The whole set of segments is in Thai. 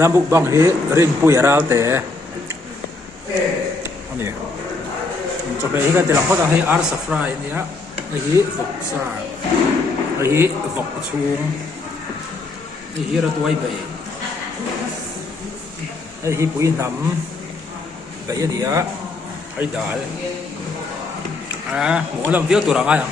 น้ำบุกบังฮีรินปุยราลเตะอันนี้จะไปกันแต่ละคนต้องให้อาร์สัฟรายนี่ฮะนี่ฟกซานี่ฟกชูมนี่ระตัวใบนี่ปุยน้ำใบนี่ฮะไอ้ดาลหมูลำเดียวตัวละไงอ่ะ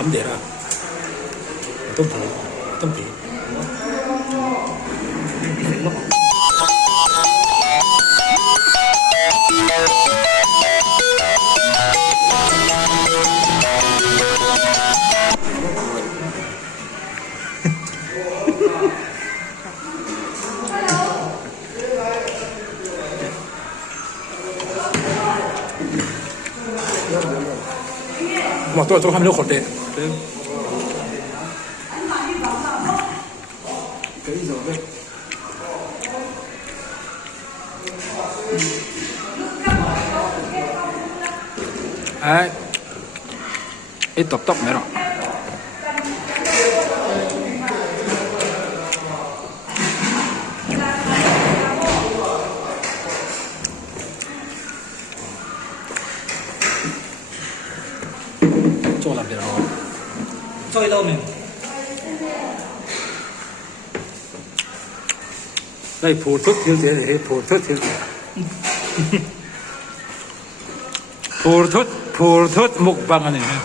คำเดียวอะต้องผีหมดตัวทำเรื่องขดเด็ดไอ้ตบไม่หรอก做了别人做一道没ได้ผูทุกทิวเสียเลยผูทุกทิวผูทุกมุกบังอันนี้นะ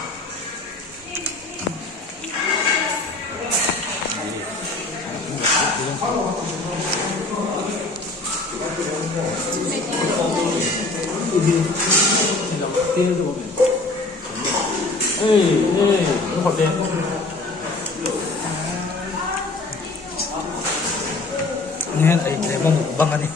ขอบคุณนี่ไอ้มุกบังอันนี้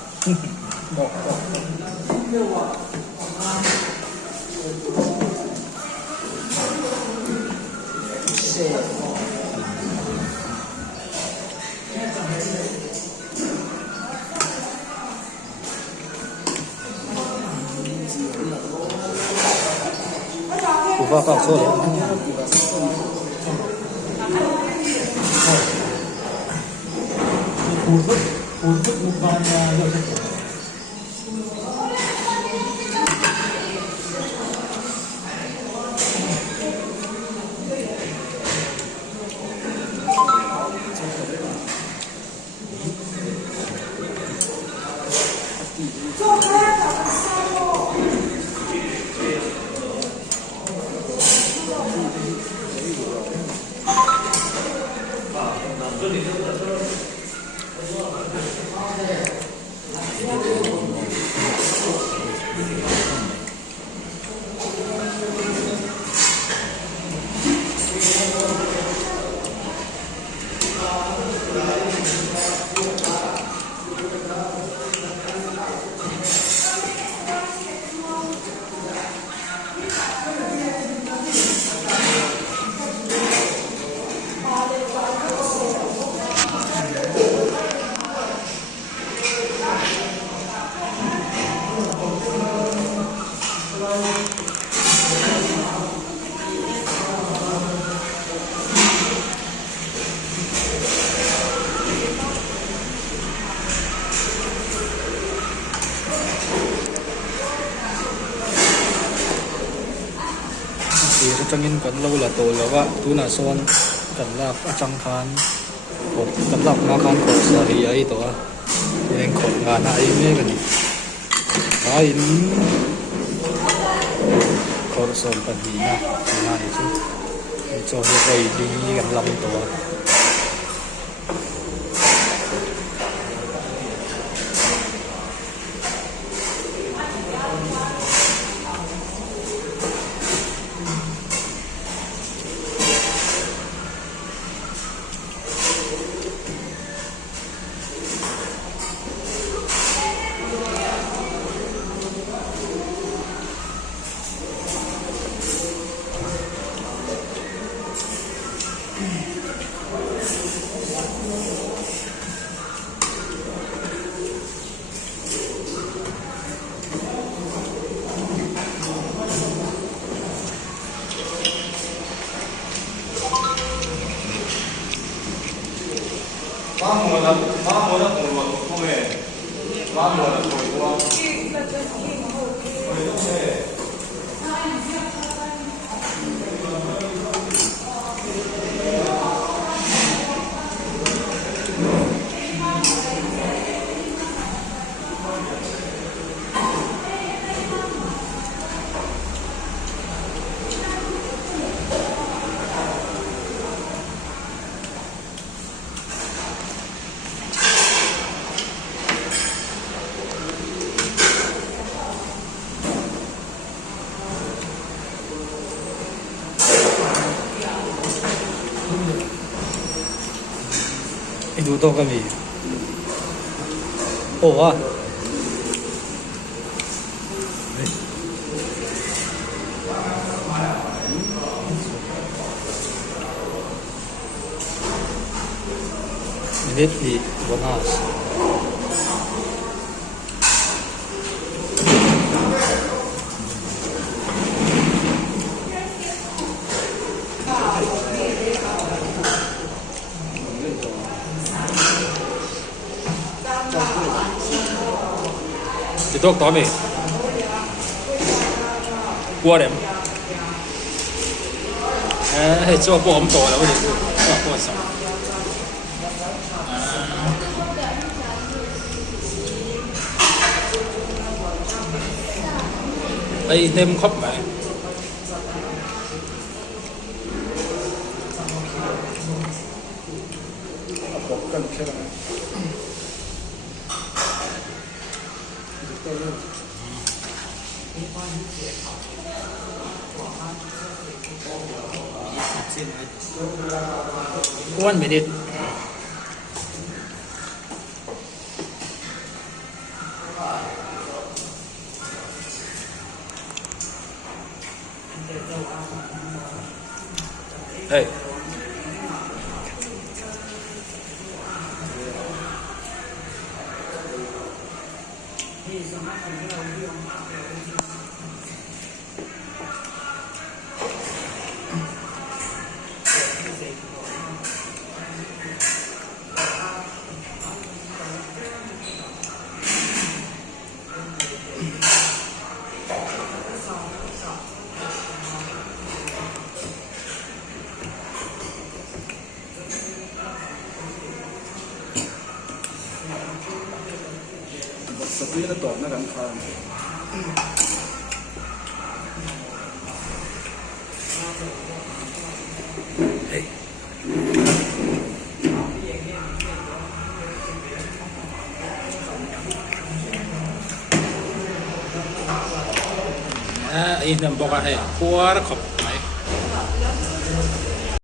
我爸搞错了。Untuk bukannya thì rất chẳng in cần lâu là tổ là vợ tu là son cần là trăng khan cột cần là má khan cột sở thì ấy tổ nên cột ngàn ấy mấy cái này đó in cột son cần gì na này chứ cho như vậy đi gần lòng tổ 마모나 공부가 처음에 마모나 공부가ดูโต๊ะก็มีโอ้ว่ะนิดดีบนหน้าจะตกต่อไหมกลัวเดี๋ยวให้ช่วยพวกผมโตแล้วก็จะช่วยพวกสองไปเต็มครบไหมบอกกันแค่ไหนอ้วนไปดิเฮ้ยสตีแล้วต่อหน้ากันคางเฮ้ยไอ้นั่นบอกว่าให้ครัวขอบไหม